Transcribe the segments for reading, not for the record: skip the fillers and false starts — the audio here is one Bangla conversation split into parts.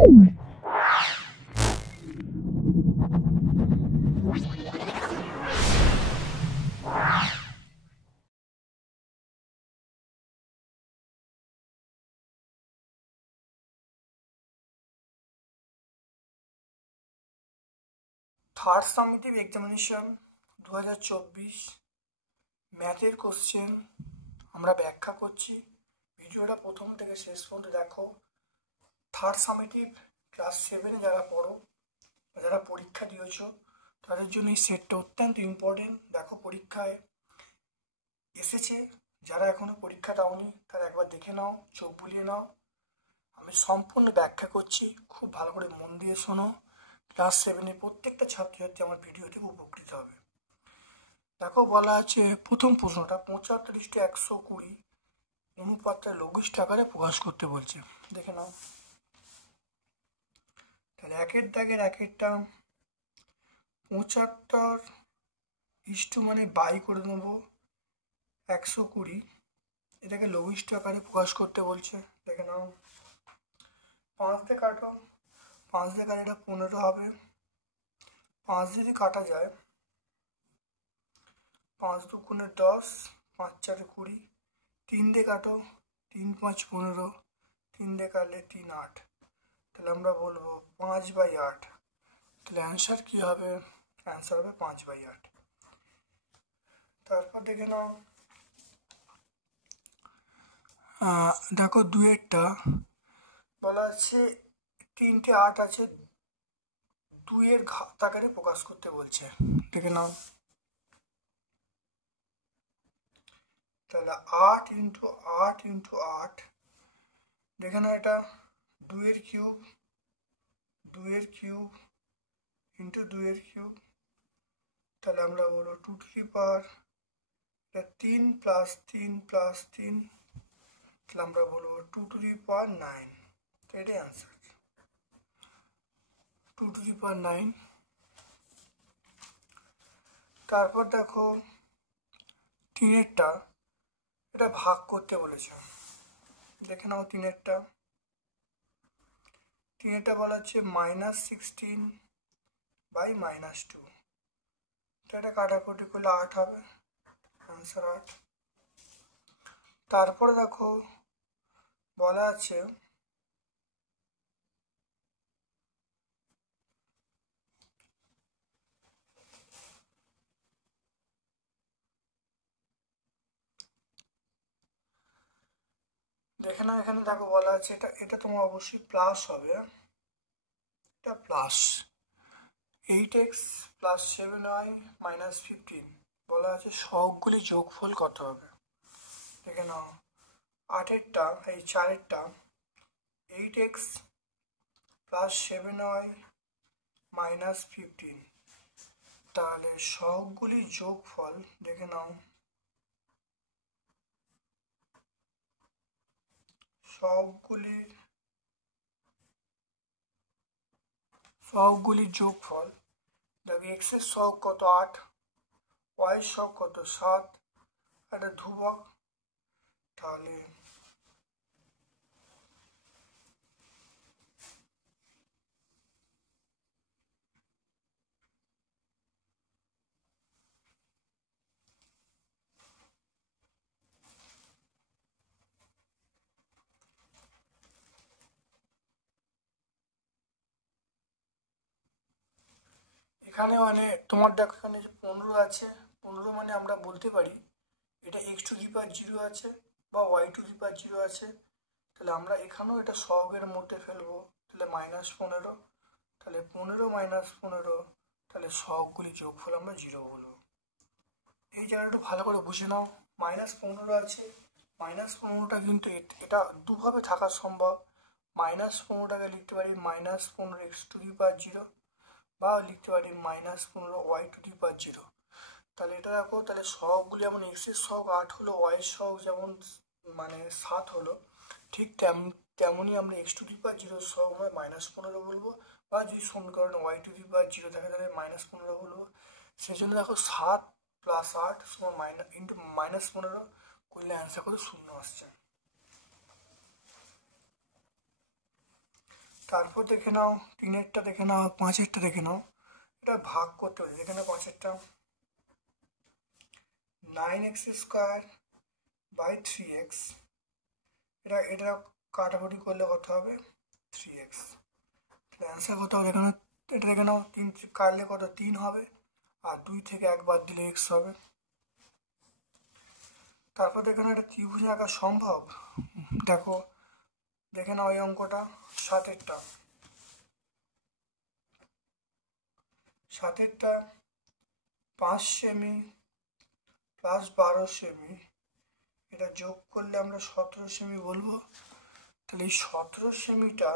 থার্ড সামেটিভ এক্সামিনেশন 2024 ম্যাথের কোশ্চেন আমরা ব্যাখ্যা করছি। ভিডিওটা প্রথম থেকে শেষ পর্যন্ত দেখো। থার্ড সামেটিভ ক্লাস 7-এ যারা পড়ো, যারা পরীক্ষা দিয়েছ, তাদের জন্য এই সেটটা অত্যন্ত ইম্পর্টেন্ট। দেখো পরীক্ষায় এসেছে, যারা এখনো পরীক্ষা দাওনি তারা একবার দেখে নাও, চোখ বুলিয়ে নাও। আমি সম্পূর্ণ ব্যাখ্যা করছি, খুব ভালো করে মন দিয়ে শোনো। ক্লাস 7-এ প্রত্যেকটা ছাত্রছাত্রী আমার ভিডিও থেকে উপকৃত হবে। দেখো বলা আছে প্রথম প্রশ্নটা 75:120 অনুপাতটা লঘিষ্ঠ আকারে প্রকাশ করতে বলছে। দেখে নাও। তাহলে একের দাগের একেরটা 75 মানে বাই করে নেবো 120, এটাকে লঘিষ্ঠ আকারে প্রকাশ করতে বলছে। দেখে নাও। 5 দিয়ে কাটো, 5 দিয়ে কাটে এটা 15 হবে। 5 যদি কাটা যায়, 5 2 গুণে 10, 5 4 20। 3 দিয়ে কাটো, 3 5 15, 3 দিয়ে কাটলে 3 8। তাহলে আমরা বলবো 5/8। তাহলে অ্যান্সার কি হবে? অ্যান্সার হবে 5/8। তারপর দেখে নাও। দেখো দুয়েরটা বলা আছে 3টে 8 আছে, 2-এর ঘাত আকারে প্রকাশ করতে বলছে। দেখে নাও। তাহলে 8 × 8 × 8, দেখে নাও এটা 2-এর কিউব, 2-এর কিউব ইন্টু 2-এর কিউব। তাহলে আমরা বলবো 2 টু দি পাওয়ার 3 + 3 + 3, তাহলে আমরা বলবো 2 টু দি পাওয়ার 9। তো এটাই অ্যান্সার, 2 টু দি পাওয়ার 9। তারপর দেখো 3-এরটা, এটা ভাগ করতে বলেছে। দেখে নাও 3-এরটা বলা হচ্ছে -16/-2, তো এটা কাটাকুটি করলে 8 হবে, অ্যান্সার 8। তারপরে দেখো বলা আছে দেখে নাও, এখানে দেখো বলা আছে এটা তোমার অবশ্যই প্লাস হবে, এটা প্লাস 8x + 7y - 15। বলা আছে সবগুলি যোগফল কত হবে। দেখে নাও 8-এরটা, এই 4-এরটা 8x + 7y - 15, তাহলে সবগুলি যোগফল দেখে নাও, সবগুলির যোগফল। দেখো x এর সহগ কত 8, y এর সহগ কত 7, একটা ধ্রুবক। তাহলে এখানে মানে তোমার দেখো এখানে যে 15 আছে, 15 মানে আমরা বলতে পারি এটা x⁴0 আছে বা y⁴0 আছে। তাহলে আমরা এখানেও এটা সহগের মধ্যে ফেলবো, তাহলে -15। তাহলে 15 - 15, তাহলে সবগুলি যোগফল আমরা 0 বলবো। এই জায়গাটা একটু ভালো করে বুঝে নাও। -15 আছে, -15টা কিন্তু এটা দুভাবে থাকা সম্ভব। -15টাকে লিখতে পারি -15x⁴, বা লিখতে পারি -15y⁴। তাহলে এটা দেখো, তাহলে সহগগুলি যেমন x এর সহগ 8 হলো, y এর সহগ যেমন মানে 7 হলো, ঠিক তেমনই আমরা x⁴ সহগ আমরা -15 বলবো, বা যদি সমীকরণ y⁴ থাকে তাহলে -15 বলবো। সেই জন্য দেখো 7 + 8 × -15 করলে অ্যান্সার করে 0 আসছে। তারপর দেখে নাও 3-এরটা দেখে নাও, 5-এরটা দেখে নাও। এটা ভাগ করতে হবে। দেখে নাও 5-এরটা 9x² বাই 3x। এটা কাটাকুটি করলে কত হবে? 3x। তাহলে অ্যান্সার কত হবে? এখানে এটা দেখে নাও, 3 কাটলে কত? 3 হবে, আর 2 থেকে 1 বাদ দিলে x হবে। তারপর দেখে নাও এটা ত্রিভুজ আঁকা সম্ভব। দেখো, দেখে নাও এই অঙ্কটা 7-এরটা 5 সেমি প্লাস 12 সেমি, এটা যোগ করলে আমরা 17 সেমি বলবো। তাহলে এই 17 সেমিটা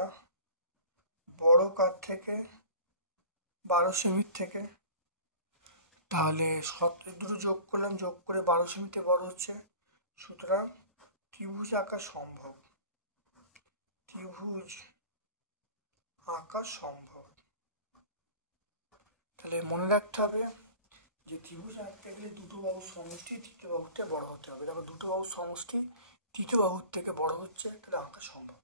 বড় কার থেকে? 12 সেমির থেকে। তাহলে দুটো যোগ করলাম, যোগ করে 12 সেমিতে বড় হচ্ছে, সুতরাং ত্রিভুজ আঁকা সম্ভব। ত্রিভুজ আঁকা সম্ভব। তাহলে মনে রাখতে হবে যে ত্রিভুজ আঁকতে গেলে দুটো বাহুর সমষ্টি তৃতীয় বাহুতে বড় হতে হবে। তারপর দুটো বাহুর সমষ্টি তৃতীয় বাহুর থেকে বড় হচ্ছে, তাহলে আঁকা সম্ভব।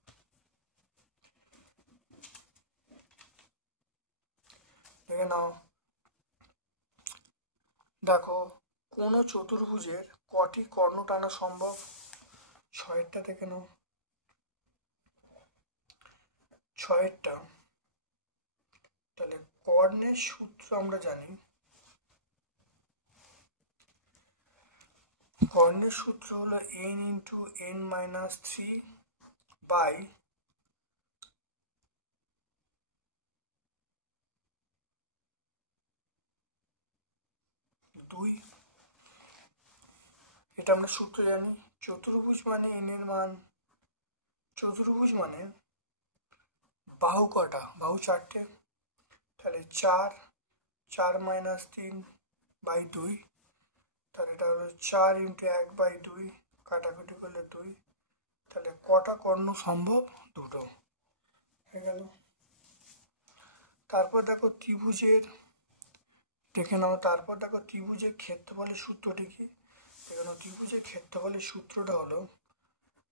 দেখে নাও, দেখো কোন চতুর্ভুজের কটি কর্ণ টানা সম্ভব? 6-এরটা দেখে নাও। 6-এরটা, তাহলে কর্ণের সূত্র আমরা জানি। কর্ণের সূত্র হলো n×n-3 বাই 2। এটা আমরা সূত্র জানি। চতুর্ভুজ মানে n এর মান, চতুর্ভুজ মানে বাহু কটা? বাহু 4টে, তাহলে 4 বাই 2, তাহলে এটা হলো 4 × 1/2, কাটাকুটি করলে 2। তাহলে কটা কর্ণ সম্ভব? দুটো হয়ে গেল। তারপর দেখো ত্রিভুজের, দেখে নাও, তারপর দেখো ত্রিভুজের ক্ষেত্রফলের সূত্রটি কি? দেখে নাও, ত্রিভুজের ক্ষেত্রফলের সূত্রটা হলো,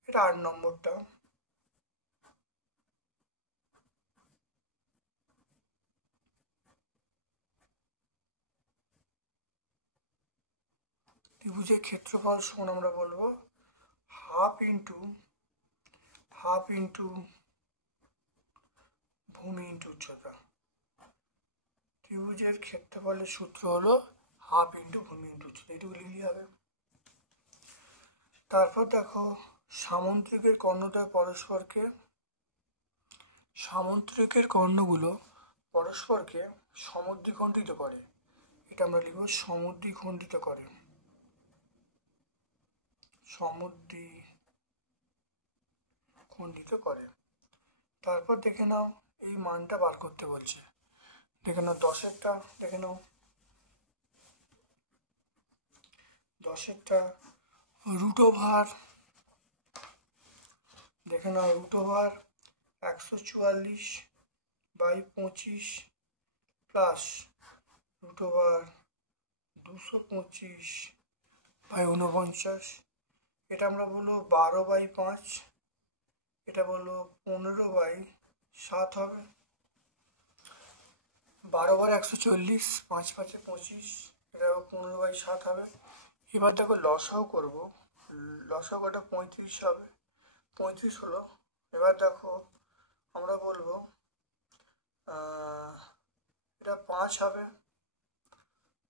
এটা 8 নম্বরটা। ত্রিভুজের ক্ষেত্রফল সমান আমরা বলবো হাফ ইন্টু ভূমি ইন্টু উচ্চতা। ত্রিভুজের ক্ষেত্রফলের সূত্র হলো হাফ ইন্টু ভূমি ইন্টু উচ্চতা, এটুকু লিখলেই হবে। তারপর দেখো সামুদ্রিকের কর্ণদ্বয় পরস্পরকে, সামুদ্রিকের কর্ণগুলো পরস্পরকে সমদ্বিখণ্ডিত করে। এটা আমরা লিখব সমদ্বিখণ্ডিত করে। সমদ্বিখণ্ডিত করে। তারপর দেখে নাও এই মানটা বার করতে বলছে। দেখে নাও 10-এরটা, দেখে নাও 10-এরটা √, দেখে নাও √, 144/25 প্লাস √, 225/49। এটা আমরা বলবো 12/5, এটা বলবো 15/7 হবে। 12/140, 5×5=25, এটা 15/7 হবে। এবার দেখো লসাও করবো, লসাও কটা? 35 হবে, 35 হলো। এবার দেখো আমরা বলবো এটা 5 হবে,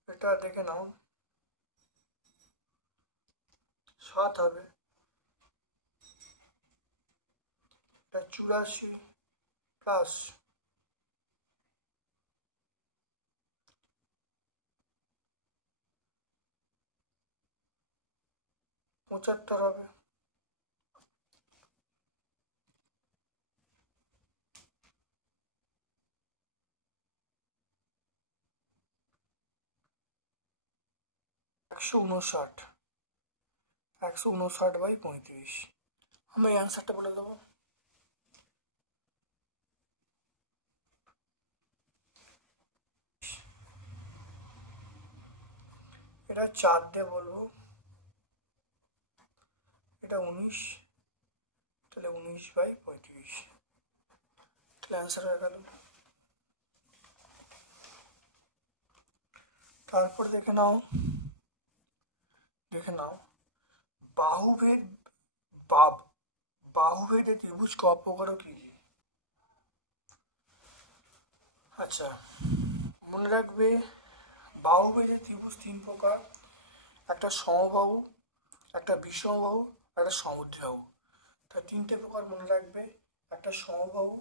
এটা দেখে নাও 7 হবে, এটা 84 প্লাস 75 হবে। একশো উনষাট 159/35। আমি এই অ্যান্সারটা বলে দেবো। এটা 4 দিয়ে বলবো, এটা 19, তাহলে 19/35। তাহলে অ্যান্সার হয়ে গেল। তারপর দেখে নাও বাহুভেদ বাহুভেদে ত্রিভুজ ক প্রকার ও কি কি? আচ্ছা, মনে রাখবে বাহুভেদে ত্রিভুজ তিন প্রকার, একটা সমবাহু, একটা বিষমবাহু, একটা সমদ্বিবাহু। তা তিনটে প্রকার মনে রাখবে, একটা সমবাহু,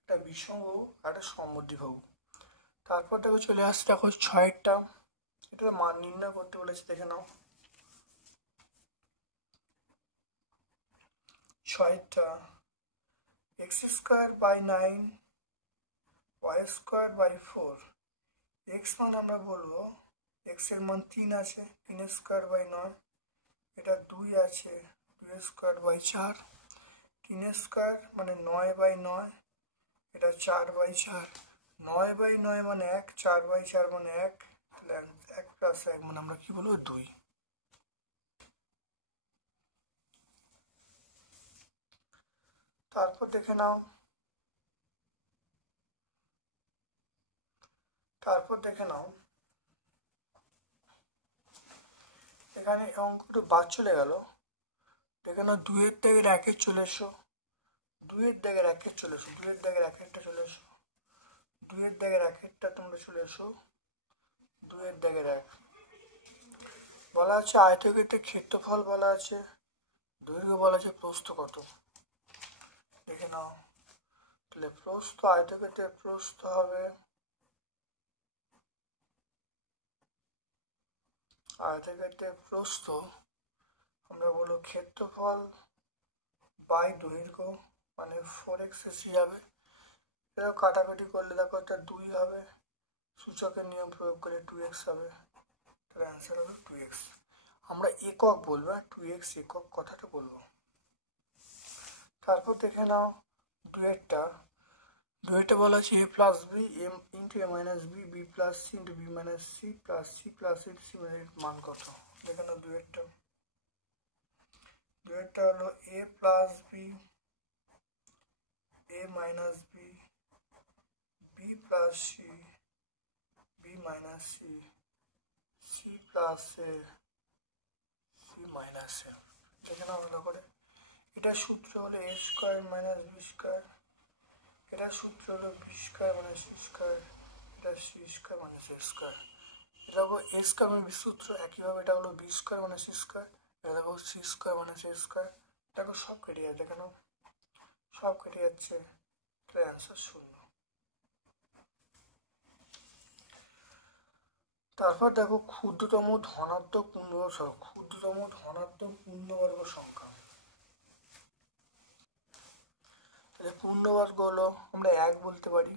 একটা বিষমবাহু, একটা সমদ্বিবাহু। তারপর দেখো চলে আসছে, দেখো 6টা, এটার মান নির্ণয় করতে বলেছে, দেখে নাও। 6টা x²/9 y²/4। এক্স মানে আমরা বলবো এক্স এর মান 3 আছে, 3²/9, এটা 2 আছে, 2²/4, 3² মানে 9/9, এটা 4/4, 9/9 মানে 1, 4/4 মানে 1, তাহলে 1 + 1 মানে আমরা কি বলবো 2। তারপর দেখে নাও এখানে অঙ্কটা বাদ চলে গেল। দেখে নাও 2-এর দাগের 1-এর চলে এসো, 2-এর দাগের 1-এর চলে এসো, 2-এর দাগের 1-এরটা চলে এসো, 2-এর দাগের 1-এরটা তোমরা চলে এসো, 2-এর দাগের 1 বলা আছে আয়তক্ষেত্রের ক্ষেত্রফল বলা আছে, দৈর্ঘ্য বলা আছে, প্রস্থ কত? দেখে নাও, তাহলে প্রস্থ, আয়তক্ষেত্রের প্রস্থ হবে, আয়তক্ষেত্রের প্রস্থ আমরা বলবো ক্ষেত্রফল বাই দৈর্ঘ্য, মানে 4x যাবে। এটাও কাটাকাটি করলে দেখো এটা 2 হবে, সূচকের নিয়ম প্রয়োগ করে 2x হবে, তাহলে অ্যান্সার হবে 2x। আমরা একক বলবো, 2x একক কথাটা বলবো। তারপর দেখে নাও 2-এরটা বলা আছে a+b into a - b, b+c into b - c plus c plus c এর মান কত? দেখে নাও 2-এরটা হলো a+b, a - b, b+c, b - c, c plus a, c minus a। দেখে নাও ভালো করে, এটার সূত্র হলো a² - b², এটার সূত্র হলো b² - c², এটা c² - a²। এটা দেখো a² মানে সূত্র, একইভাবে এটা হলো b² - c², এটা দেখো c² - a², দেখো সব কেটে যাচ্ছে, দেখে নাও সব কেটে যাচ্ছে, তাহলে অ্যান্সার 0। তারপর দেখো ক্ষুদ্রতম ধনাত্মক পূর্ণবর্গ সংখ্যা। তাহলে পূর্ণবর্গ হলো আমরা 1 বলতে পারি,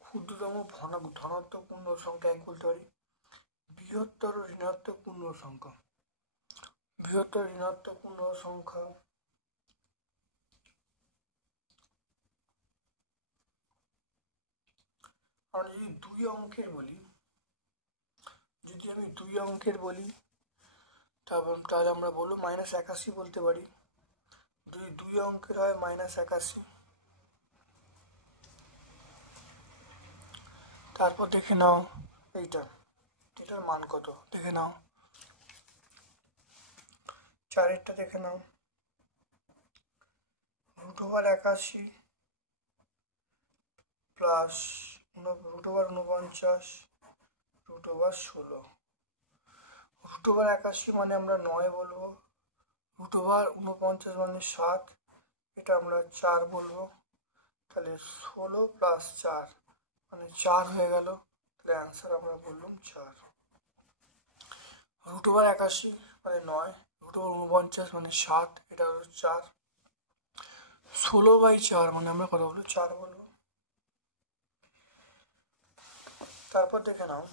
ক্ষুদ্রতম ধনাত্মক পূর্ণ সংখ্যা 1 বলতে পারি। বৃহত্তর ঋণাত্মক পূর্ণ সংখ্যা আমরা যদি 2 অঙ্কের বলি, তাহলে আমরা বলবো -81 বলতে পারি। যদি 2 অঙ্কের হয় -81। তারপর দেখে নাও এটার মান কত, দেখে নাও 4-এরটা দেখে নাও, √81 প্লাস √49 √16। √81 মানে আমরা 9 বলবো, √49 মানে 7, এটা আমরা 4 বলবো, তাহলে 16 + 4 মানে 4 হয়ে গেল, তাহলে অ্যান্সার আমরা বললাম 4। √81 মানে 9, √49 মানে 7, এটা হলো 4, 16/4 মানে আমরা কত বলবো 4 বলবো। তারপর দেখে নাও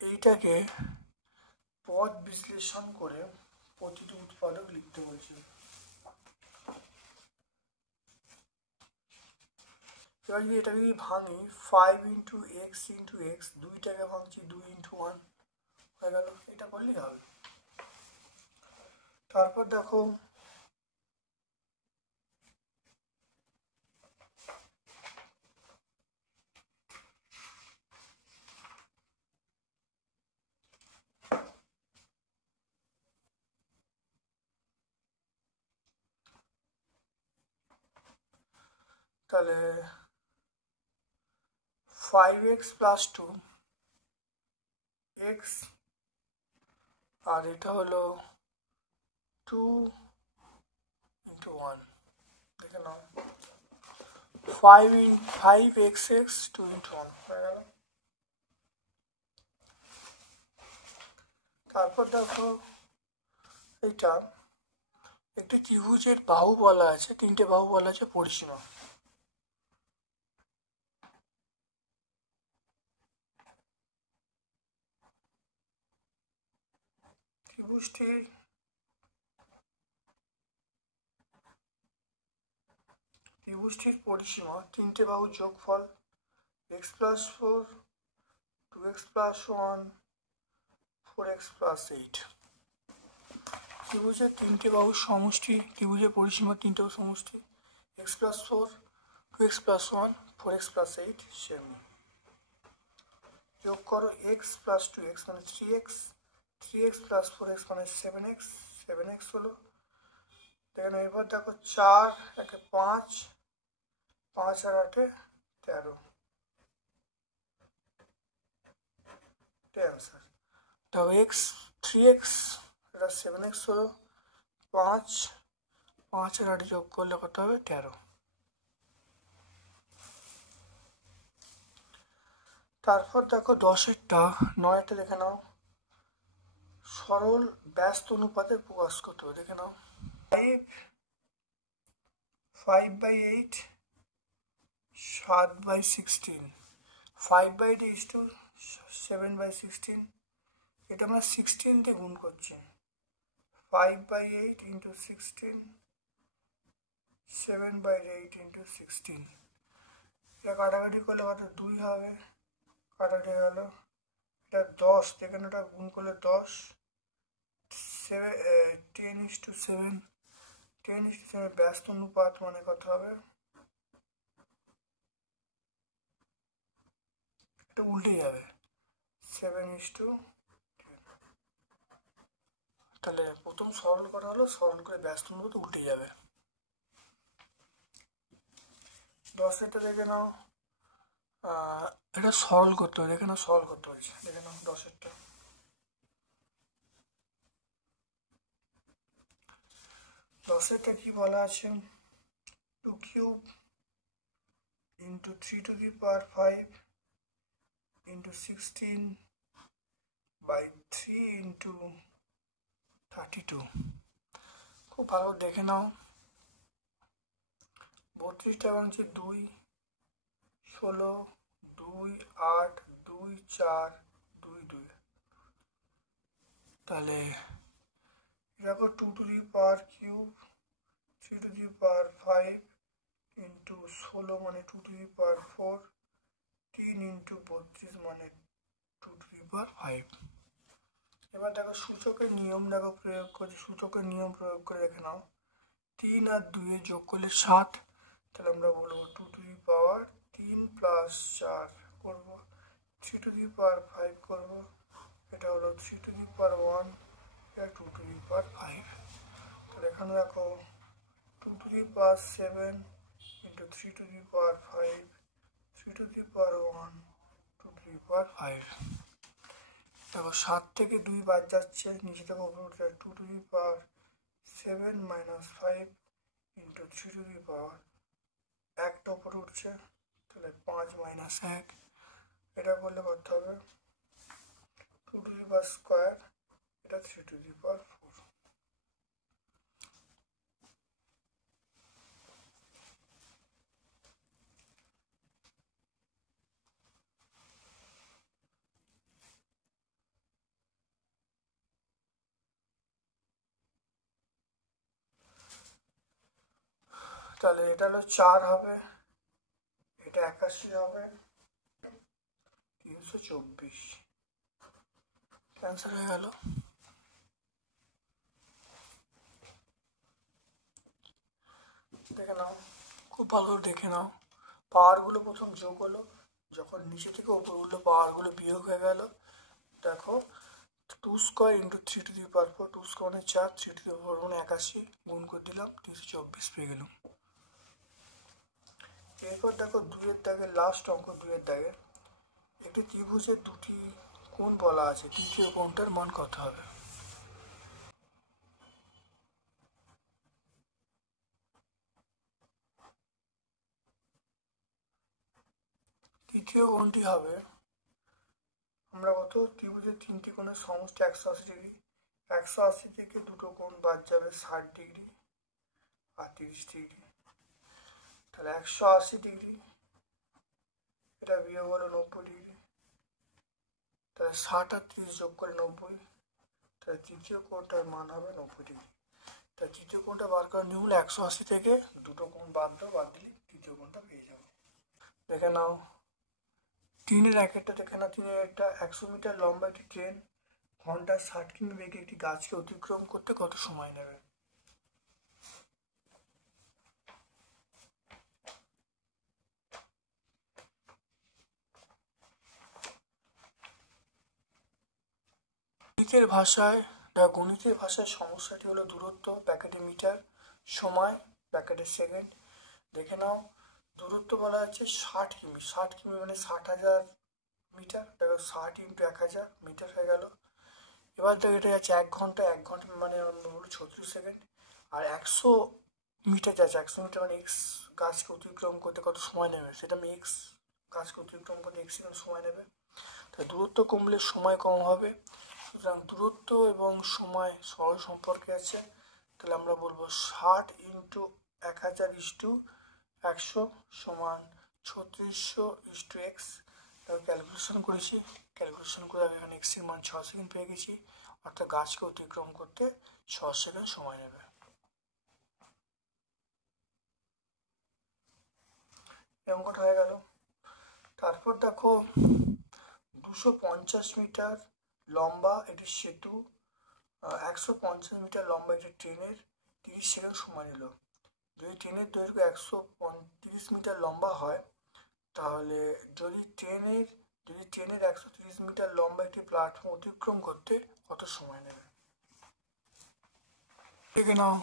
এইটাকে পদ বিশ্লেষণ করে প্রতিটি উৎপাদক লিখতে বলছি। এবার যদি এটাকে ভাঙি 5 × x × x, 2টাকে ভাঙছি 2 × 1 হয়ে গেল, এটা করলেই হবে। তারপর দেখো তাহলে 5x প্লাস 2 x আর এটা হলো 2 ইন্টু 1, দেখে নাও 5x 2 ইন্টু 1 হয়ে গেল। তারপর দেখো এইটা একটি ত্রিভুজের বাহু বলা আছে, তিনটে বাহু বলা আছে পরিসীমা। ত্রিভুজটির পরিসীমা তিনটে বাহুর যোগফল x plus 4, 2x plus 1, 4x plus 8। ত্রিভুজের তিনটে বাহুর সমষ্টি, ত্রিভুজের পরিসীমা তিনটে বাহুর সমষ্টি x plus 4, 2x plus 1, 4x plus 8 same. যোগ করো x প্লাস 2x মানে 3x, 3x প্লাস 4x মানে 7x, 7x হলো। দেখেন এবার দেখো 4 একে 5, 5 আর 8 13, অ্যান্সার। দেখো x 3x এটা 7x হলো, 5 আর 8 যোগ করলে কত হবে 13। তারপর দেখো 10এরটা 9টা দেখে নাও, সরল ব্যস্ত অনুপাতে প্রকাশ করতে হবে। দেখে নাও 5/8 7/16, 5/8 is to 7/16, এটা আমরা 16 দিয়ে গুণ করছি। 5/8 ইন্টু 16, 7/8 ইন্টু 16, এটা কাটাকাটি করলে কত 2 হবে, কাটাকাটি গেল। এটা 10 দেখেন, ওটা গুণ করলে 10, 10:7, 10:7 ব্যস্ত অনুপাত মানে কত হবে, এটা উল্টে যাবে 7:10। তাহলে প্রথম সরল করা হলো, সরল করে ব্যস্ত অনুপাত উল্টে যাবে। 10এরটা দেখে নাও, এটা সরল করতে হবে। দেখে নাও সরল করতে হচ্ছে, দেখে নাও 10এরটা। 10এরটা কি বলা আছে, 2 cube into 3 to the power 5 into 16/3 into 32। খুব ভালো দেখে নাও, 32টা হচ্ছে 2, 16, 2, 8, 2, 4, 2, 2। তাহলে দেখো 2 to the power cube 3 to the power 5 into 16 মানে 2 টু দি পাওয়ার 4, 3 ইন্টু 32 মানে 2 টু দি পাওয়ার 5। এবার দেখো সূচকের নিয়ম দেখো প্রয়োগ করছি, সূচকের নিয়ম প্রয়োগ করে দেখে নাও 3 আর 2 এ যোগ করলে 7, তাহলে আমরা বলবো 2 টু দি পাওয়ার 3 প্লাস 4 করবো, 3 টু দি পাওয়ার 5 করবো, এটা হলো 3 টু দি পাওয়ার 1, এটা 2 টু দি পাওয়ার 5। তাহলে এখানে দেখো 2 to the power 7 into 3 to the power 5, 3 to the power 1, 2 to the power 5। দেখো 7 থেকে 2 বাদ যাচ্ছে, নিচে থেকে উপরে উঠে 2 to the power 7 minus 5 into 3 to the power, একটা উপরে উঠছে, তাহলে 5 মাইনাস 1, এটা করলে করতে হবে 2 টু দি পাওয়ার স্কোয়ার, এটা 3 টু দি পাওয়ার 4। তাহলে এটা হলো 4 হবে, এটা 81 হবে, 324 ক্যান্সেল হয়ে গেল। দেখে নাও, খুব ভালো করে দেখে নাও, পাওয়ারগুলো প্রথম যোগ হলো, যখন নিচে থেকে উপর উঠলো পাওয়ারগুলো বিয়োগ হয়ে গেল। দেখো 2 square into 3 to the power 4, 2 square মানে 4, 3 টু দি পাওয়ার মানে 81, গুণ করে দিলাম 324 পেয়ে গেলাম। এরপর দেখো 2-এর দাগের লাস্ট অঙ্ক, 2-এর দাগের একটি ত্রিভুজের দুটি কোণ বলা আছে, তৃতীয় কোণটার মান কত হবে? তৃতীয় কোণটি হবে, আমরা কত, ত্রিভুজের তিনটি কোণের সমষ্টি 180 ডিগ্রি, 180 থেকে দুটো কোণ বাদ যাবে 60 ডিগ্রি আর 30 ডিগ্রি, তাহলে 180 ডিগ্রি, এটা বিয়োগ হলো 90 ডিগ্রি, তাহলে 60 আর 30 যোগ করে 90, তাহলে তৃতীয় কোণটার মান হবে 90 ডিগ্রি। তাহলে তৃতীয় কোণটা বার করার নিয়ম হলো 180 থেকে দুটো কোণ বাদ দাও, বাদ দিলে তৃতীয় কোণটা পেয়ে যাবো। দেখে নাও 3-এর একেরটা দেখে নাও, 3-এর একটা 100 মিটার লম্বা একটি ট্রেন ঘন্টায় 60 কিমি বেগে একটি গাছকে অতিক্রম করতে কত সময় নেবে? গণিতের ভাষায় সমস্যাটি হলো দূরত্ব ব্র্যাকেটে মিটার, সময় ব্র্যাকেটে সেকেন্ড। দেখে নাও দূরত্ব বলা হচ্ছে 60 কিমি, 60 কিমি মানে 60,000 মিটার, দেখো 60 ইন্টু 1000 মিটার হয়ে গেল। এবার দেখো এটা যাচ্ছে 1 ঘন্টা, 1 ঘন্টা মানে আমরা বলবো 36 সেকেন্ড, আর 100 মিটার যাচ্ছে, 100 মিটার মানে এক্স গাছকে অতিক্রম করতে কত সময় নেবে, সেটা আমি এক্স গাছকে অতিক্রম করতে এক্স সেকেন্ড সময় নেবে। তাই দূরত্ব কমলে সময় কম হবে, সুতরাং দূরত্ব এবং সময় সহজ সম্পর্কে আছে। তাহলে আমরা বলবো 60 ইন্টু 1000 ইস্টু 100 সমান 3600 ইস্টু এক্স। তারপর ক্যালকুলেশন করেছি, ক্যালকুলেশন করে আমি এখানে এক্সের মান 6 সেকেন্ড পেয়ে গেছি, অর্থাৎ গাছকে অতিক্রম করতে 6 সেকেন্ড সময় নেবে। এই অঙ্কটা হয়ে গেল। তারপর দেখো 250 মিটার লম্বা একটি সেতু 150 মিটার লম্বা একটি ট্রেনের 30 সেকেন্ড সময় নিল। যদি ট্রেনের দৈর্ঘ্য 130 মিটার লম্বা হয়, তাহলে যদি ট্রেনের 130 মিটার লম্বা একটি প্ল্যাটফর্ম অতিক্রম করতে কত সময় নেবে? দেখে নাও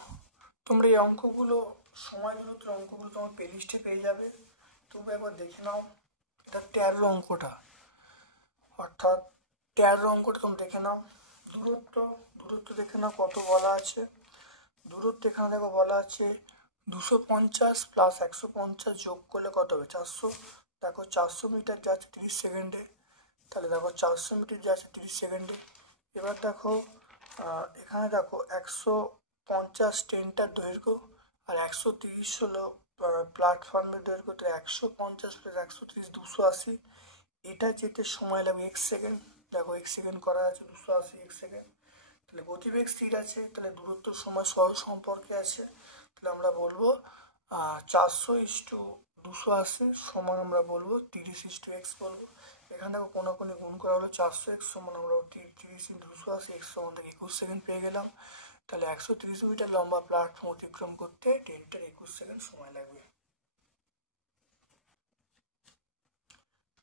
তোমরা এই অঙ্কগুলো, সময় দূরত্বের অঙ্কগুলো তোমার প্লেলিস্টে পেয়ে যাবে, তবু একবার দেখে নাও। এটা 13 অঙ্কটা, অর্থাৎ 13 অঙ্কটা তোমরা দেখে নাও। দূরত্ব দেখে নাও কত বলা আছে। দূরত্ব এখানে দেখো বলা আছে 250 প্লাস 150 যোগ করলে কত হবে? 400। দেখো 400 মিটার যাচ্ছে 30 সেকেন্ডে, তাহলে দেখো 400 মিটার যাচ্ছে 30 সেকেন্ডে। এবার দেখো এখানে দেখো 150 ট্রেনটার দৈর্ঘ্য আর 130 হলো প্ল্যাটফর্মের দৈর্ঘ্য, তো 150 প্লাস 130 280, এটা যেতে সময় লাগবে এক সেকেন্ড। দেখো এক সেকেন্ড করা আছে, 280 এক সেকেন্ড। তাহলে গতিবেগ স্থির আছে, তাহলে দূরত্ব সময় সহজ সম্পর্কে আছে। তাহলে আমরা বলবো 400 ইস্টু 280 সমান আমরা বলবো 30 ইস্টু এক্স বলবো। এখানে দেখো কোনাকুনি গুণ করা হলো, 400 এক্স সমান আমরা 30 ইন্টু 280 এক্স সমান থেকে 21 সেকেন্ড পেয়ে গেলাম। তাহলে 130 মিটার লম্বা প্ল্যাটফর্ম অতিক্রম করতে ট্রেনটার 21 সেকেন্ড সময় লাগবে।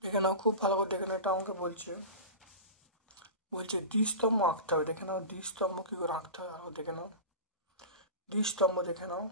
দেখে নাও খুব ভালো করে দেখে নাও, এটা আমাকে বলছে দ্বিস্তম্ভ আঁকতে হবে। দেখে নাও দ্বিস্তম্ভ কি করে আঁকতে হয়, আরো দেখে নাও দ্বিস্তম্ভ দেখে নাও।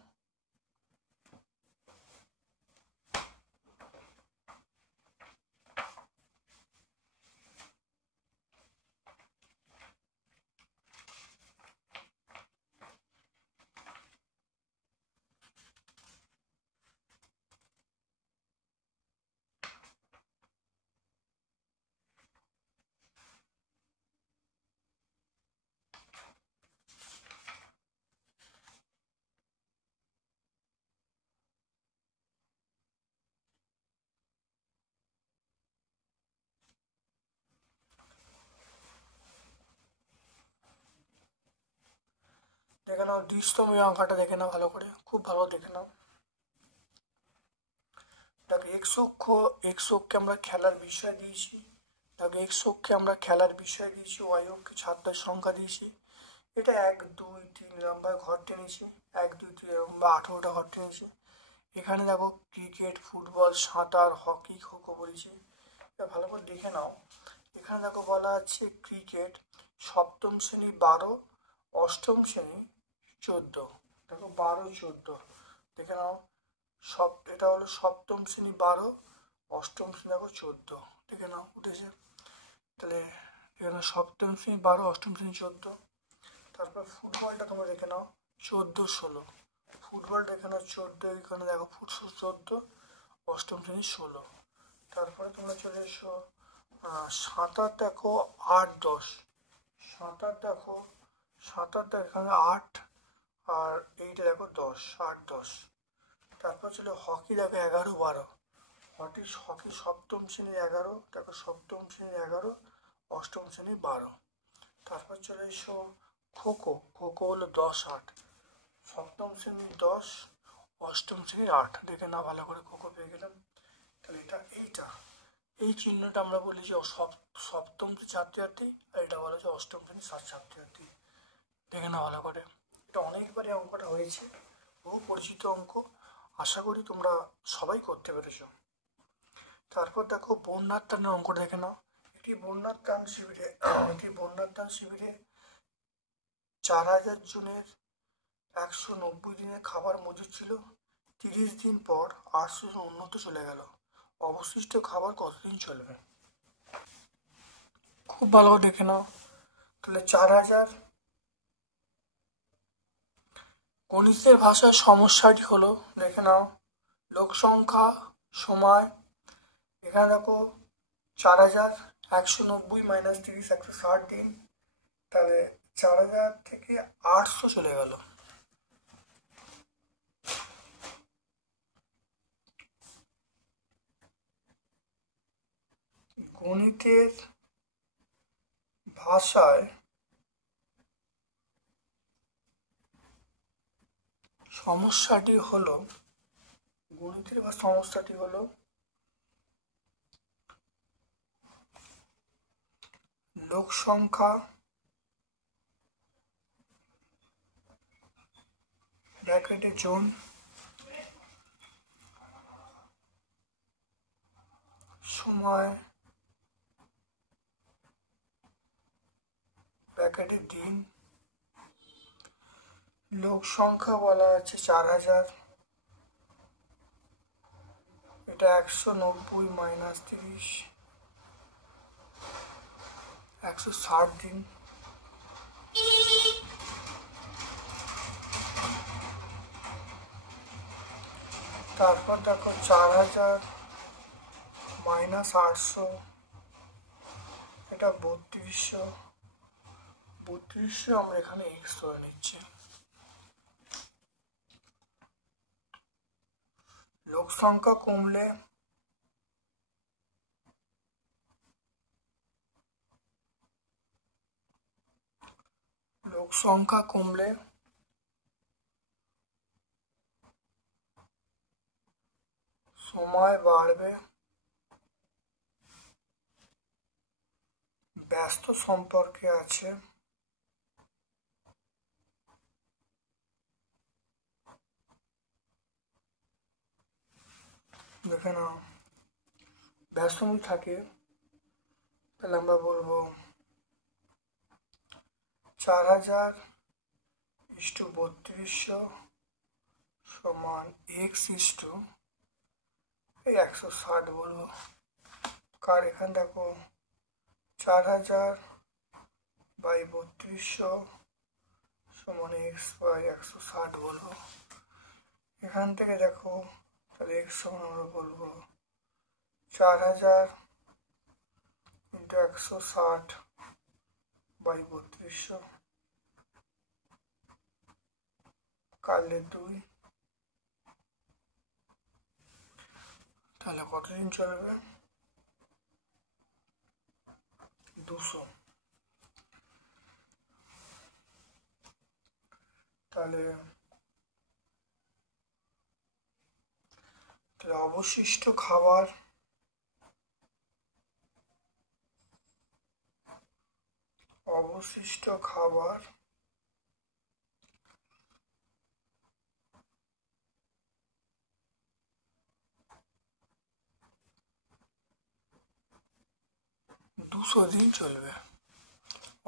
দেখে নাও দ্বিস্তম্ভ আঁকাটা দেখে নাও ভালো করে, খুব ভালো দেখে নাও। দেখো এক্স অক্ষে আমরা খেলার বিষয় দিয়েছি, দেখো এক্স অক্ষে আমরা খেলার বিষয় দিয়েছি, ওয়াই অক্ষে ছাত্রের সংখ্যা দিয়েছি। এটা 1 2 3 লম্বা ঘর টেনেছি, 1 2 3 লম্বা 18টা ঘর টেনেছি। এখানে দেখো ক্রিকেট, ফুটবল, সাঁতার, হকি, খোখো বলেছি। এটা ভালো করে দেখে নাও। এখানে দেখো বলা আছে ক্রিকেট সপ্তম শ্রেণী 12, অষ্টম শ্রেণী 14। দেখো 12 14 দেখে নাও। এটা হলো সপ্তম শ্রেণী 12, অষ্টম শ্রেণী দেখো 14, দেখে নাও উঠেছে। তাহলে এখানে সপ্তম শ্রেণী 12, অষ্টম শ্রেণী 14। তারপর ফুটবলটা তোমরা দেখে নাও 14, 16, ফুটবলটা এখানে 14, এখানে দেখো 14, অষ্টম শ্রেণী 16। তারপরে তোমরা চলে এসো সাঁতার দেখো 8, 10, সাঁতার দেখো এখানে 8, আর এইটা দেখো 10, 8, 10। তারপর চলে হকি দেখো 11, 12, হকি সপ্তম শ্রেণী 11, দেখো সপ্তম শ্রেণী 11, অষ্টম শ্রেণী 12। তারপর চলে এসো খোখো হলো 10, 8, সপ্তম শ্রেণী 10, অষ্টম শ্রেণী 8, দেখে না ভালো করে খোখো পেয়ে গেলাম। তাহলে এই চিহ্নটা আমরা বলি যে সপ্তম ছাত্রছাত্রী, আর এটা বলা যে অষ্টম শ্রেণীর ছাত্রছাত্রী, দেখে না ভালো করে। এটা অনেকবারই অঙ্কটা হয়েছে, বহু পরিচিত অঙ্ক, আশা করি তোমরা সবাই করতে পেরেছ। তারপর দেখো বন্যার ত্রাণের অঙ্কটা দেখে নাও। একটি বন্যার ত্রাণ শিবিরে 4000 জনের 190 দিনের খাবার মজুদ ছিল। 30 দিন পর 800 জন অন্যত্র চলে গেল। অবশিষ্ট খাবার কতদিন চলবে? খুব ভালো করে দেখে নাও। তাহলে 4000, গণিতের ভাষায় সমস্যাটি হলো, দেখে নাও, লোক সংখ্যা সময়, এখানে দেখো 4000, 190 মাইনাস 30, 160 দিন, তাহলে 4000 থেকে 800 চলে গেল। গণিতের ভাষায় সমস্যাটি হলো লোক সংখ্যা ব্র্যাকেটে জন, সময় ব্র্যাকেটে দিন। লোক সংখ্যা বলা আছে 4000, এটা 190 মাইনাস 30, 160 দিন। তারপর দেখো 4000 মাইনাস 800, এটা 3200, আমরা এখানে এক্স ধরে নিচ্ছি। লোক সংখ্যা কমলে সময় বাড়বে, ব্যস্ত সম্পর্কে আছে। দেখে নাও, ব্যস্ত যদি থাকে তাহলে আমরা বলবো 4000 ইস্টু 3200 সমান এক্স ইস্টু 160 বলবো। কার এখানে দেখো 4000 বাই 3200 সমান এক্স বাই 160 বলবো। এখান থেকে দেখো তাহলে এক্স সমান আমরা বলবো 4000 ইন্টু 160 বাই 3200, কাটলে 2, তাহলে কতদিন চলবে? 200। তাহলে অবশিষ্ট খাবার দুশো দিন চলবে।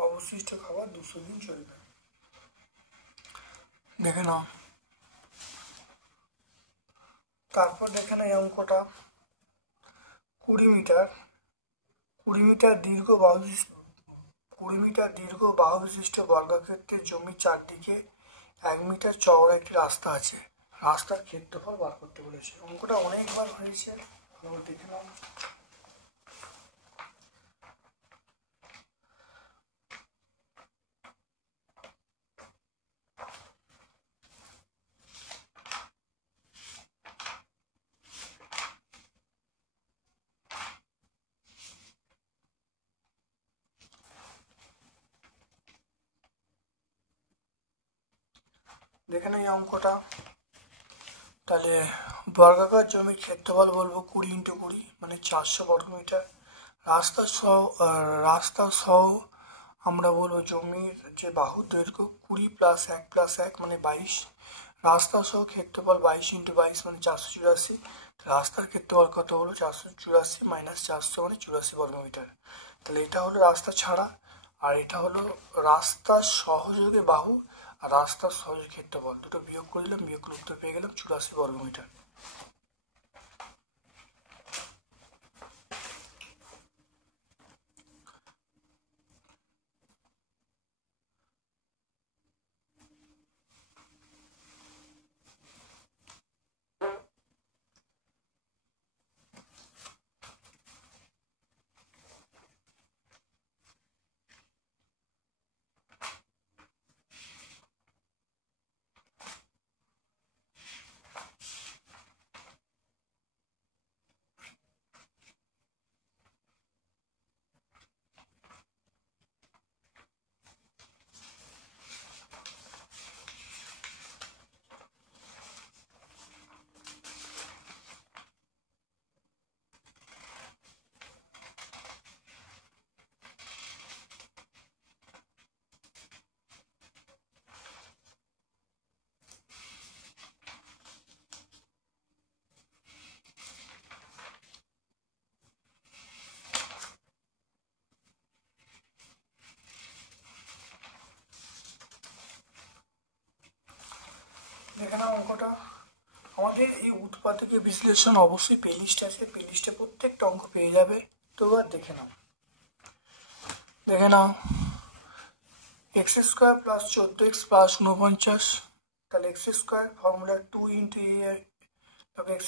অবশিষ্ট খাবার 200 দিন চলবে। দেখে নাও। তারপর দেখে না এই অঙ্কটা 20 মিটার দীর্ঘ বাহু বিশিষ্ট বর্গক্ষেত্রের জমির চারদিকে 1 মিটার চওড়া একটি রাস্তা আছে। রাস্তার ক্ষেত্রফল বার করতে বলেছে। অঙ্কটা অনেকবার হয়েছে, দেখে নাও। দেখে নাও এই অঙ্কটা। তাহলে বর্গাকার জমির ক্ষেত্রফল বলবো 20 × 20 মানে 400 বর্গমিটার। রাস্তা সহ আমরা বলবো জমির যে বাহুর দৈর্ঘ্য 20 + 1 + 1 মানে 22। রাস্তা সহ ক্ষেত্রফল 22 × 22 মানে 484। রাস্তার ক্ষেত্রফল কত হলো 484 - 400 মানে 84 বর্গমিটার। তাহলে এটা হলো রাস্তা ছাড়া, আর এটা হলো রাস্তার সহযোগে বাহু আর রাস্তার সহযোগে ক্ষেত্রফল। দুটো বিয়োগ করে দিলাম, বিয়োগ করে উত্তর পেয়ে গেলাম 84 বর্গমিটার। দেখে নাও অঙ্কটা। আমাদের এই উৎপাদকের বিশ্লেষণ অবশ্যই প্লেলিস্ট আছে, প্লেলিস্টে প্রত্যেকটা অঙ্ক পেয়ে যাবে। তো এবার দেখে নাও x² + 14x + 49। তাহলে x² formula 2 × x²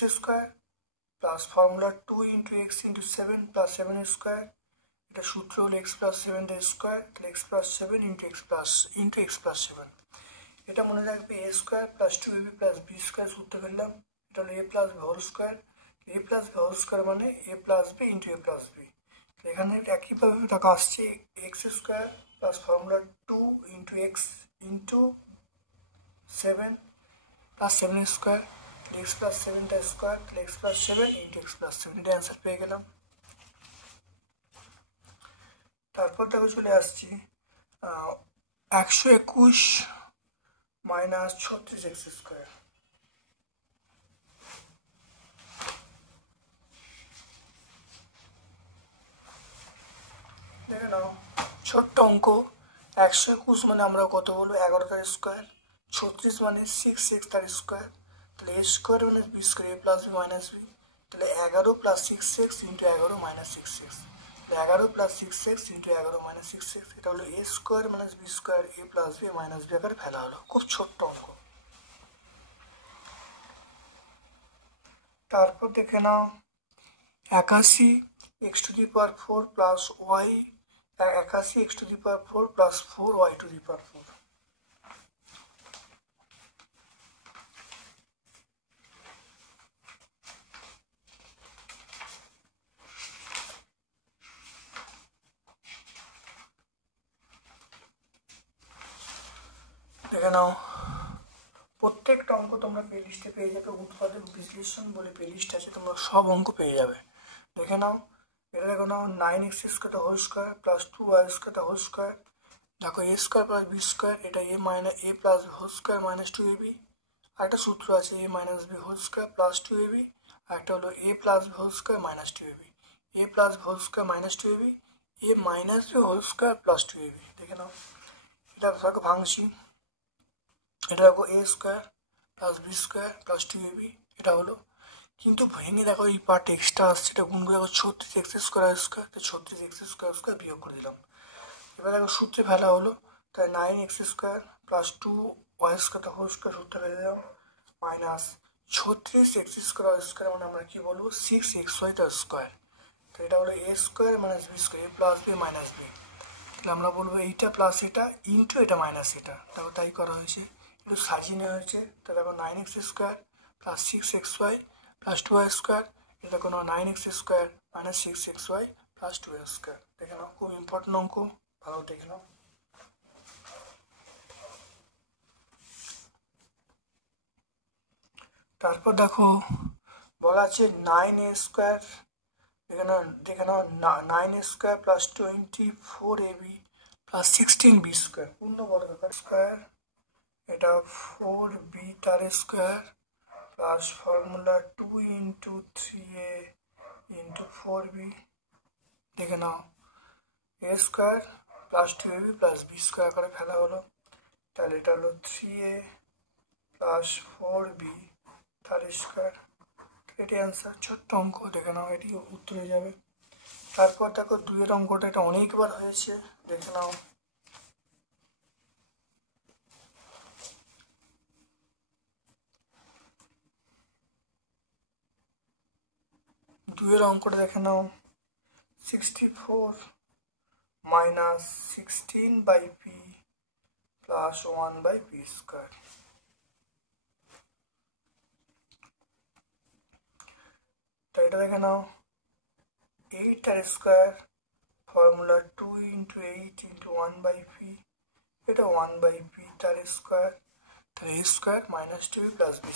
plus formula 2 × x × 7 + 7² এটা সূত্র হলো x + 7² তাহলে x + 7 × x + 7। এটা মনে রাখবে a² + 2ab + b² সূত্র ফেললাম। এটা হলো a + b whole square. a + b whole square মানে a + b × a + b। এখানে একইভাবে টাকা আসছে x² plus formula 2 × x × 7 + 7² x + 7টা স্কোয়ার তাহলে x + 7 × x + 7 এটা অ্যান্সার পেয়ে গেলাম। তারপর দেখো চলে আসছি 121 - 36x²। দেখে নাও ছোট্ট অঙ্ক। 121 মানে আমরা কত বলবো 11 তার স্কোয়ার। 36 মানে 6x তার স্কোয়ার। তাহলে a² মানে b² a + b - b। তাহলে 11 + 6x × 11 - 6x। 11 + 6x × 11 - 6x এটা হলো a² - b² a + b - b আকারে ফেলা হলো। খুব ছোট্ট অঙ্ক। তারপর দেখে নাও 81 x⁴ plus y 81 x⁴ plus 4y⁴। দেখে নাও প্রত্যেকটা অঙ্ক তোমরা প্লেলিস্টে পেয়ে যাবে। উৎপাদক বিশ্লেষণ বলে প্লেলিস্ট আছে, তোমরা সব অঙ্ক পেয়ে যাবে। দেখে নাও এটা দেখো নাও 9x² whole square plus 2y² whole square. দেখো a² + b² এটা a + হোল স্কোয়ার - 2ab। আরেকটা সূত্র আছে a - b whole square plus 2ab। আরেকটা হলো a + b whole square - 2ab। a + b whole square - 2ab a - b whole square plus 2ab। দেখে নাও এটা দেখো ভাঙছি। এটা দেখো a² + b² + 2ab এটা হলো কিন্তু ভেঙে দেখো এই পার্ট এক্সট্রা আসছে, এটা গুণ করে দেখো 36x² তো 36x² বিয়োগ করে দিলাম। এবার দেখো সূত্রে ফেলা হলো, তাই 9x² plus 2y² whole square সূত্রে ফেলে দিলাম মাইনাস 36x² মানে আমরা কি বলবো 6xy²। তো এটা হলো a² minus b² a plus B minus B. তাহলে আমরা বলবো এইটা প্লাস এটা ইন্টু এটা মাইনাস এটা, দেখো তাই করা হয়েছে, একটু সাজিয়ে নেওয়া হয়েছে। তো দেখো 9x² plus 6xy plus 2y², এটা কোনো 9x² minus 6xy plus 2y²। দেখে নাও, খুব ইম্পর্টেন্ট অঙ্ক, ভালো দেখে নাও। তারপর দেখো বলা আছে 9a² দেখে নাও 9a² plus 24ab plus 16b² পূর্ণ বর্গাকার স্কোয়ার, এটা 4b তার square plus formula 2 into 3a into 4b। দেখে নাও a² plus 2ab plus b² করে ফেলা হলো, তাহলে এটা হলো 3a প্লাস 4b তার স্কোয়ার। এটি অ্যান্সার, ছোট্ট অঙ্ক, দেখে নাও এটি উত্তরে যাবে। তারপর দেখো 2 অঙ্কটা, এটা অনেকবার হয়েছে, দেখে নাও। দুইয়ের অঙ্কটা দেখে নাও 64 মাইনাস 16/p প্লাস 1/p²। তো এটা দেখে নাও 8r² formula 2 into 8 into 1/p, এটা 1/p তার স্কোয়ার, তাহলে a² minus 2b plus b²,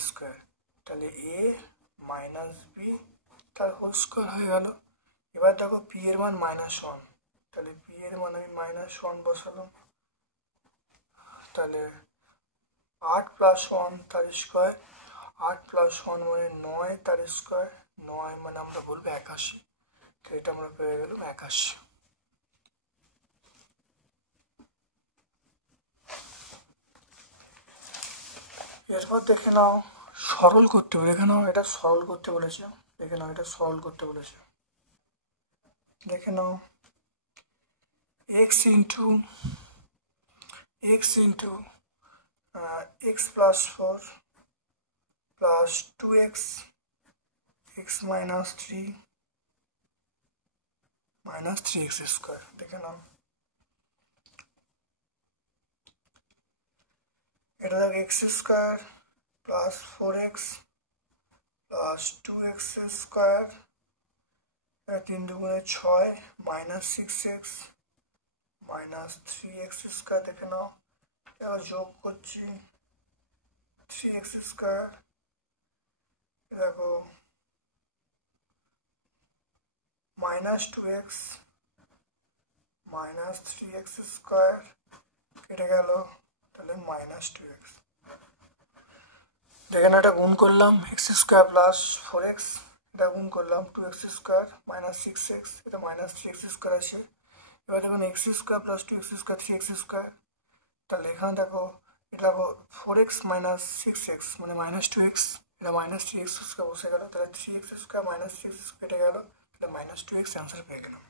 তাহলে a মাইনাস b তার হোল স্কোয়ার হয়ে গেল। এবার দেখো পি এর মান -1, তাহলে পি এর মান আমি -1 বসালাম, তাহলে 8 প্লাস 1 তার স্কোয়ার, 8 প্লাস 1 মানে 9 তার স্কোয়ার, 9 মানে আমরা বলবো 81, তো এটা আমরা পেয়ে গেলাম 81। এরপর দেখে নাও সরল করতে বলে, দেখে নাও এটা সরল করতে বলেছে, দেখে নাও এটা সরল করতে বলেছে। দেখে নাও x into x plus 4 plus 2x x minus 3 minus 3x²। দেখে নাও এটা দেখ x² plus 4x plus 2x² 3 দুগুণে 6 মাইনাস 6x মাইনাস 3x²। দেখে নাও এবার যোগ করছি 3x², দেখো মাইনাস 2x মাইনাস 3x² কেটে গেল, তাহলে মাইনাস 2x। দেখে না এটা গুণ করলাম x² প্লাস 4x, এটা গুণ করলাম 2x² মাইনাস 6x, এটা মাইনাস 3x² আছে। এবার দেখুন x² প্লাস 2x² 3x², তাহলে এখানে দেখো এটা দেখো 4x মাইনাস 6x মানে মাইনাস 2x, এটা মাইনাস 3x² বসে গেল, তাহলে 3x² মাইনাস 3x কেটে গেল, তাহলে মাইনাস 2x অ্যান্সার পেয়ে গেলাম।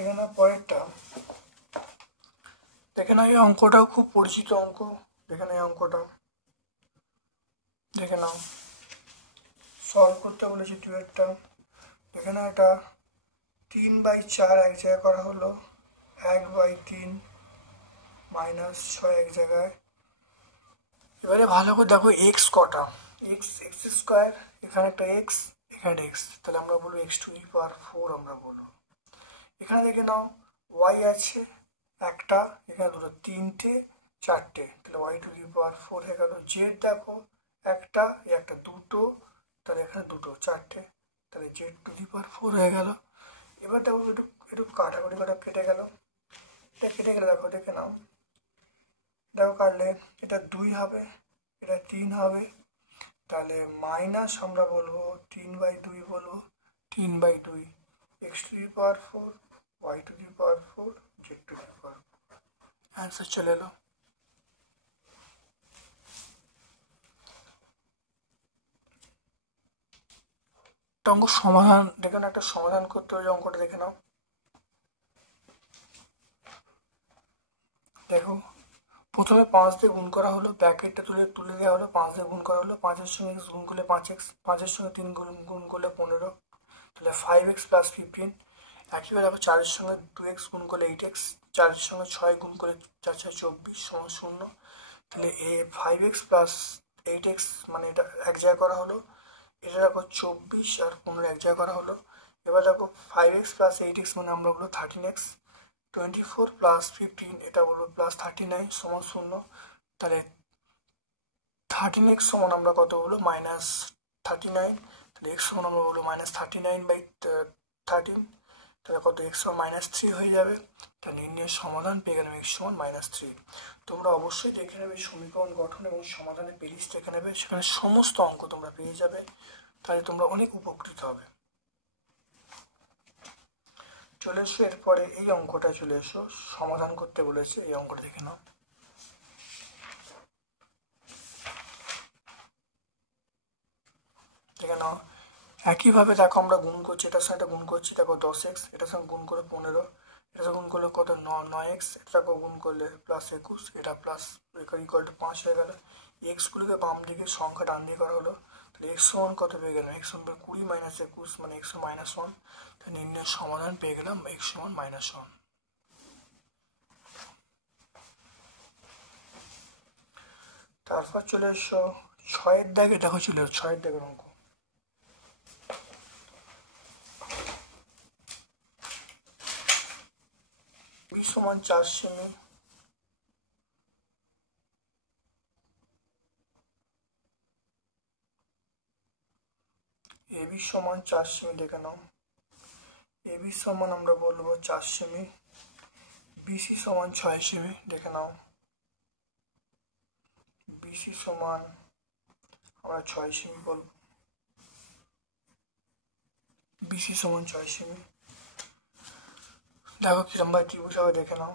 এখানে পরেরটা দেখে নাও, এই অঙ্কটাও খুব পরিচিত অঙ্ক, দেখে নাও এই অঙ্কটা, দেখে নাও সলভ করতে বলেছি 2-এরটা। দেখে নাও এটা 3/4 এক জায়গায় করা হলো, 1/3 মাইনাস 6 এক জায়গায়। এবারে ভালো করে দেখো এক্স কটা, x² এখানে একটা x, এখানে এক্স, তাহলে আমরা বলবো এক্স টু দি পাওয়ার 4 আমরা বলবো। এখানে দেখে নাও ওয়াই আছে একটা, এখানে দুটো, তিনটে, চারটে, তাহলে ওয়াই টু দি পাওয়ার 4 হয়ে গেল। জেড দেখো একটা, একটা দুটো, তাহলে এখানে দুটো, চারটে, তাহলে জেড টু দি পাওয়ার 4 হয়ে গেল। এবার দেখো একটু একটু কাটাকুটি কটা কেটে গেল, এটা কেটে গেলে দেখো দেখে নাও, দেখো কাটলে এটা 2 হবে, এটা 3 হবে, তাহলে মাইনাস আমরা বলবো 3/2 বলবো, 3/2 X to the power 4 Y to the power 4 Z to the power 4, answer চলে এলো। অঙ্ক সমাধান দেখে নাও, একটা সমাধান করতে হবে অঙ্কটা দেখে নাও। দেখো প্রথমে 5 দিয়ে গুণ করা হলো, ব্র্যাকেটটা তুলে দেওয়া হলো, 5 দিয়ে গুণ করা হলো, 5-এর সঙ্গে x গুণ করলে 5x, 5-এর সঙ্গে 3 গুণ করলে 15, তাহলে 5x প্লাস 15। একইভাবে দেখো 4-এর সঙ্গে 2x গুণ করলে 8x, 4-এর সঙ্গে 6 গুণ করলে 4×4 = 24 0, তাহলে 5x প্লাস 8x মানে এটা এক জায়গায় করা হলো, এটা দেখো 24 আর 15 এক জায়গায় করা হলো। এবার দেখো 5x প্লাস 8x মানে আমরা বলবো 13x, 24 প্লাস 15 এটা বলবো প্লাস 39 সমান 0, তাহলে 13x সমান আমরা কত বলবো -39, তাহলে x সমান আমরা বলবো -39/13, তাহলে কত x সমান -3 হয়ে যাবে। তাহলে নির্ণয়ের সমাধান পেয়ে গেলাম x সমান -3। তোমরা অবশ্যই দেখে নেবে সমীকরণ গঠন এবং সমাধানের প্লেলিস্ট দেখে নেবে, সেখানে সমস্ত অঙ্ক তোমরা পেয়ে যাবে, তাহলে তোমরা অনেক উপকৃত হবে। চলে এসো এরপরে এই অঙ্কটা চলে এসো, সমাধান করতে বলেছে, এই অঙ্কটা দেখে নাও। দেখে নাও একইভাবে দেখো আমরা গুণ করছি, এটার সঙ্গে গুণ করছি, দেখো 10x, এটার সঙ্গে গুণ করে 15, এটার সঙ্গে গুণ করলে কত 9x, এটাকে গুণ করলে প্লাস 21, এটা প্লাস ইকুয়াল টু 5 হয়ে গেল। এক্সগুলিকে বাম দিকে সংখ্যা ডান দিকে করা হলো, তাহলে x সমান কত পেয়ে গেলাম, x সমান 20 - 21 মানে x সমান -1, তাহলে নির্ণয়ের সমাধান পেয়ে গেলাম x সমান -1। তারপর চলে এসো 6-এর দাগে, দেখো চলে এসো 6-এর দাগের অঙ্ক। b সমান 4 সেমি, ab সমান 4 সেমি, দেখে নাও ab সমান আমরা বলবো 4 সেমি, bc সমান 6 সেমি, দেখে নাও bc সমান আমরা 6 সেমি বলবো, bc সমান 6 সেমি। দেখো কিরম ভাবে ত্রিভুজ হবে দেখে নাও।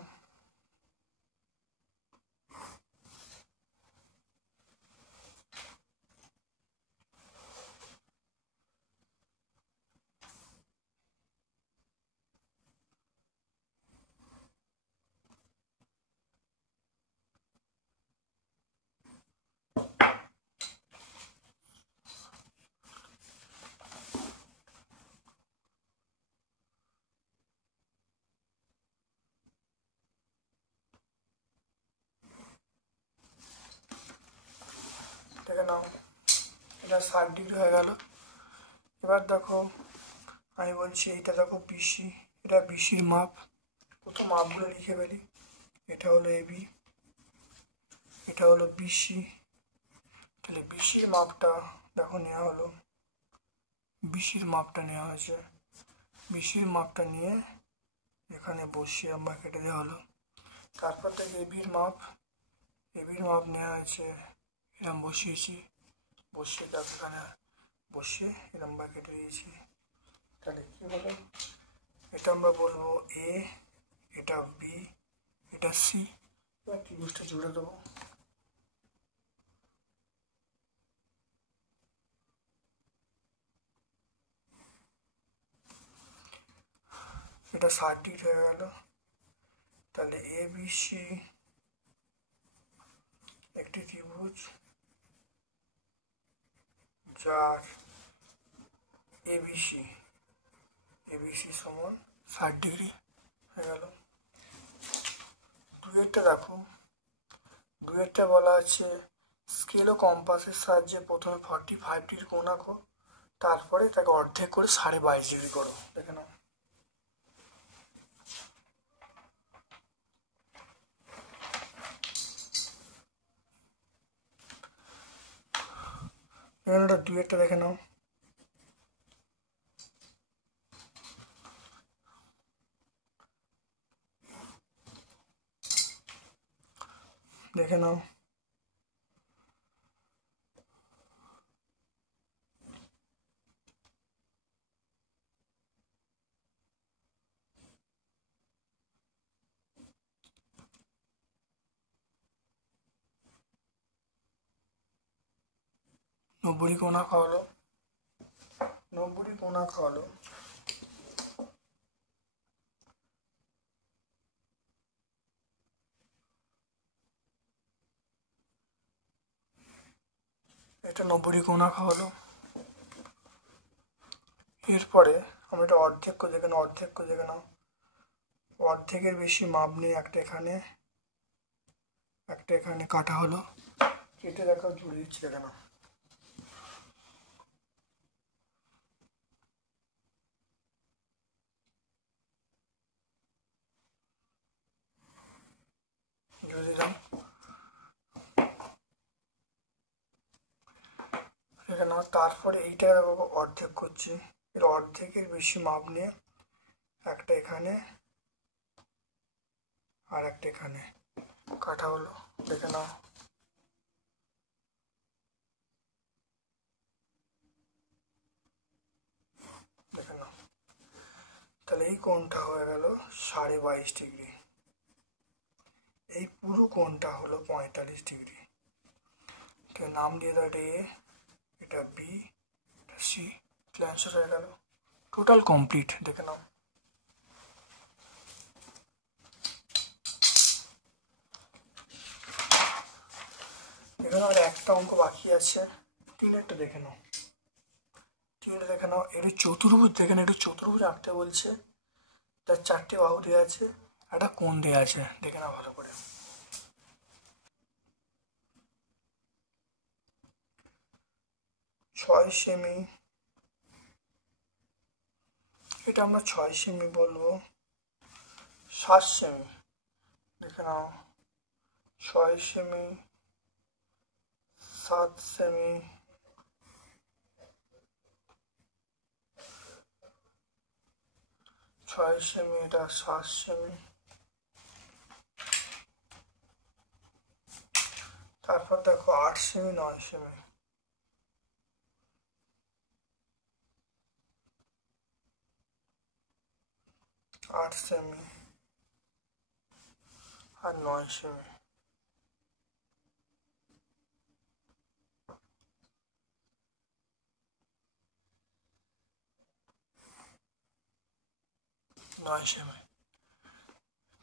দেখে নাও এটা 60 ডিগ্রি হয়ে গেল। এবার দেখো আমি বলছি এইটা দেখো বিসি, এটা বিসির মাপ, প্রথম মাপগুলো লিখে ফেলি। এটা হলো এবি, এটা হলো বিসি, তাহলে বিসির মাপটা দেখো নেওয়া হলো, বিসির মাপটা নেওয়া হয়েছে, বিসির মাপটা নিয়ে এখানে বসিয়ে আমরা কেটে দেওয়া হলো। তারপর থেকে এবির মাপ, এবির মাপ নেওয়া হয়েছে, এরম বসিয়েছি, বসিয়ে দেখো এখানে বসিয়ে এরম বা কেটে দিয়েছি। তাহলে কী হলো, এটা আমরা বলবো এ, এটা বি, এটা সি। এবার ত্রিভুজটা জুড়ে দেবো। এটা 60 ডিগ্রি হয়ে গেল। তাহলে এ বি সি একটি ত্রিভুজ যার এবিসি, এবিসি সমান 60 ডিগ্রি হয়ে গেল। দুয়েরটা দেখো, দুয়েরটা বলা আছে স্কেল ও কম্পাসের সাহায্যে প্রথমে 45 ডিগ্রি কোণ আঁকো, তারপরে তাকে অর্ধেক করে 22.5 ডিগ্রি করো, দেখে নাও। এখানে ডুয়েটটা দেখে নাও। দেখে নাও। নব্বই কোনা খাওয়ালো, 90 কোনা খাওয়ালো। এটা 90 কোনা খাওয়ালো। এরপরে আমি এটা অর্ধেক করে দেখে নাও, অর্ধেক করে দেখে নাও। অর্ধেকের বেশি মাপ নিয়ে একটা এখানে কাটা হলো, কেটে দেখো জুড়ে দিচ্ছি, দেখে নাও। জুড়ে দিলাম, দেখে নাও। তারপরে এইটা অর্ধেক করছি, এর অর্ধেকের বেশি মাপ নিয়ে একটা এখানে আর একটা এখানে কাটা হলো, দেখে নাও। দেখে নাও, তাহলে এই কোণটা হয়ে গেল 22.5 ডিগ্রি। এই পুরো কোণটা হলো 45 ডিগ্রি। নাম দিয়ে দাও, এটা এ, এটা বি, এটা সি, অ্যান্সার হয়ে গেল। টোটাল কমপ্লিট, দেখে নাও। এখানে আর একটা অঙ্ক বাকি আছে, 3-এরটা দেখে নাও। 3-এটা দেখে নাও। এটা চতুর্ভুজ, দেখে নাও, এটা চতুর্ভুজ আঁকতে বলছে, তার 4টে বাহু দেওয়া আছে, একটা কোণ দেওয়া আছে, দেখে নাও ভালো করে। ছয় সেমি, এটা আমরা 6 সেমি বলবো। 7 সেমি, দেখে নাও। 6 সেমি, 7 সেমি, 6 সেমি, এটা 7 সেমি। তারপর দেখো 8 সেমি, 9 সেমি। 8 সেমি আর 9 সেমি।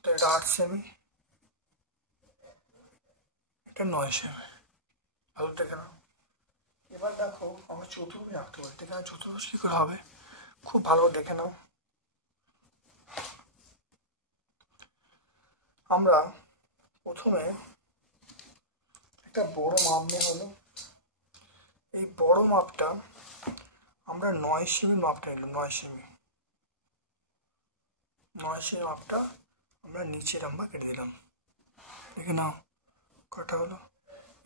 এটা 8 সেমি, এটা 9 সেমি। ভালো দেখে নাও। এবার দেখো আমরা চতুর্ভুজ আঁকতে পারি, দেখে নাও চতুর্ভুজ কী করে হবে, খুব ভালো দেখে নাও। আমরা প্রথমে একটা বড় মাপ নিয়ে হলো, এই বড় মাপটা আমরা 9 সেমির মাপটা নিলাম। 9 সেমি মাপটা আমরা নিচের আমরা কেটে দিলাম, দেখে নাও কাটা হলো।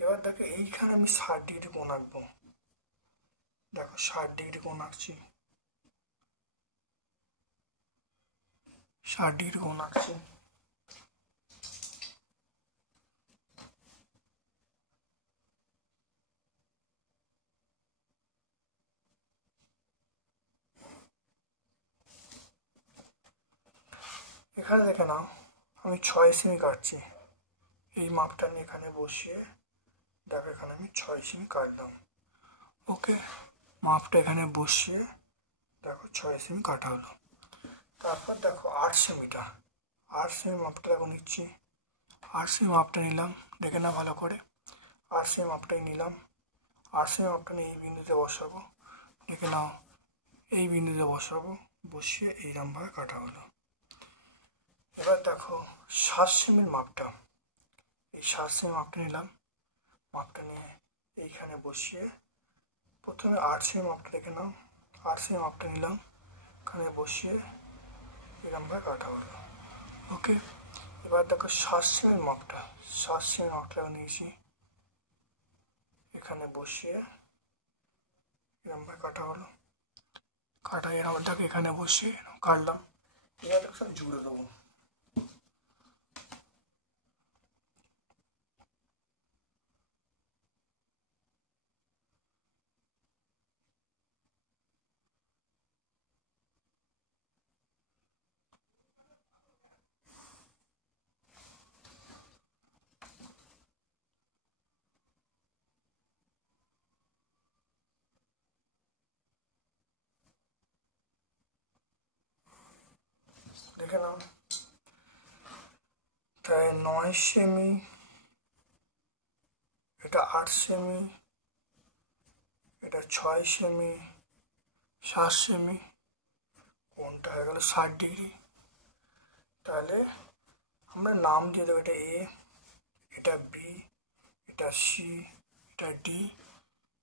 এবার দেখো এইখানে আমি 60 ডিগ্রি কোণ আঁকবো, দেখো 60 ডিগ্রি কোণ আঁকছি, 60 ডিগ্রি কোণ আঁকছি। এখানে দেখে নাও আমি 6 সেমি কাটছি, এই মাপটা নিয়ে এখানে বসিয়ে দেখো এখানে আমি 6 সেমি কাটলাম। ওকে, মাপটা এখানে বসিয়ে দেখো 6 সেমি কাটা হলো। তারপর দেখো 8 সেমিটা, 8 সেমি মাপটা দেখো নিচ্ছি, 8 সেমি মাপটা নিলাম, দেখে না ভালো করে। 8 সেমি মাপটাই নিলাম, 8 সেমি মাপটা নিয়ে এই বিন্দুতে বসাবো, দেখে নাও এই বিন্দুতে বসাবো, বসিয়ে এইরকমভাবে কাটা হলো। এবার দেখো 7 সেমির মাপটা, এই 7 সেমি মাপটা নিলাম, মাপটা নিয়ে এইখানে বসিয়ে প্রথমে 8 সেমি মাপটা রেখে নাও, 8 সেমি মাপটা নিলাম, এখানে বসিয়ে এরকমভাবে কাটা হলো। ওকে, এবার দেখো 7 সেমি মাপটা, 7 সেমি মাপটা নিয়েছি, এখানে বসিয়ে এরকমভাবে কাটা হলো। কাটা এরকম দেখো এখানে বসিয়ে কাটলাম। এবার সব জুড়ে দেবো। দেখে নাও, তাই 9 সেমি, এটা 8 সেমি, এটা 6 সেমি, 7 সেমি, কোনটা হয়ে গেল 60 ডিগ্রি। তাহলে আমরা নাম দিয়ে দেবো, এটা এ, এটা বি, এটা সি, এটা ডি।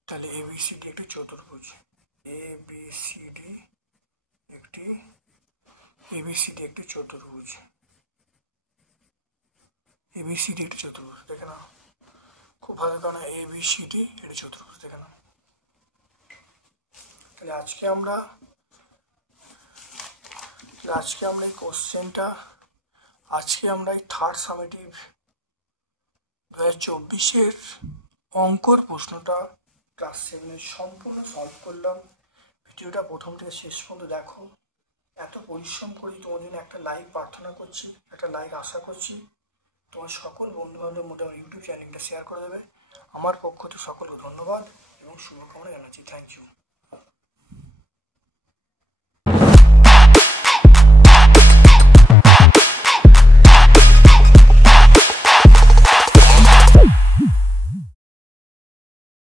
তাহলে এ বি সি ডি একটি চতুর্ভুজ। এ বি সি ডি একটি এবিসিডি একটি চতুর্ভুজ। এবিসিডি একটি চতুর্ভুজ, দেখে নাও খুব ভালো, কারণ এবিসিডি একটি চতুর্ভুজ, দেখে নাও। তাহলে আজকে আমরা এই কোশ্চেনটা, আজকে আমরা এই থার্ড সামেটিভ 2024-এর অঙ্কর প্রশ্নটা ক্লাস 7 সম্পূর্ণ সলভ করলাম। ভিডিওটা প্রথম থেকে শেষ পর্যন্ত দেখো। এত পরিশ্রম করি তোমাদের জন্য একটা লাইক প্রার্থনা করছি, একটা লাইক আশা করছি। তোমার সকল বন্ধুবান্ধব মোটামুটি ইউটিউব চ্যানেলটা শেয়ার করে দেবে। আমার পক্ষ থেকে সকলকে ধন্যবাদ এবং শুভকামনা জানাচ্ছি। Thank you.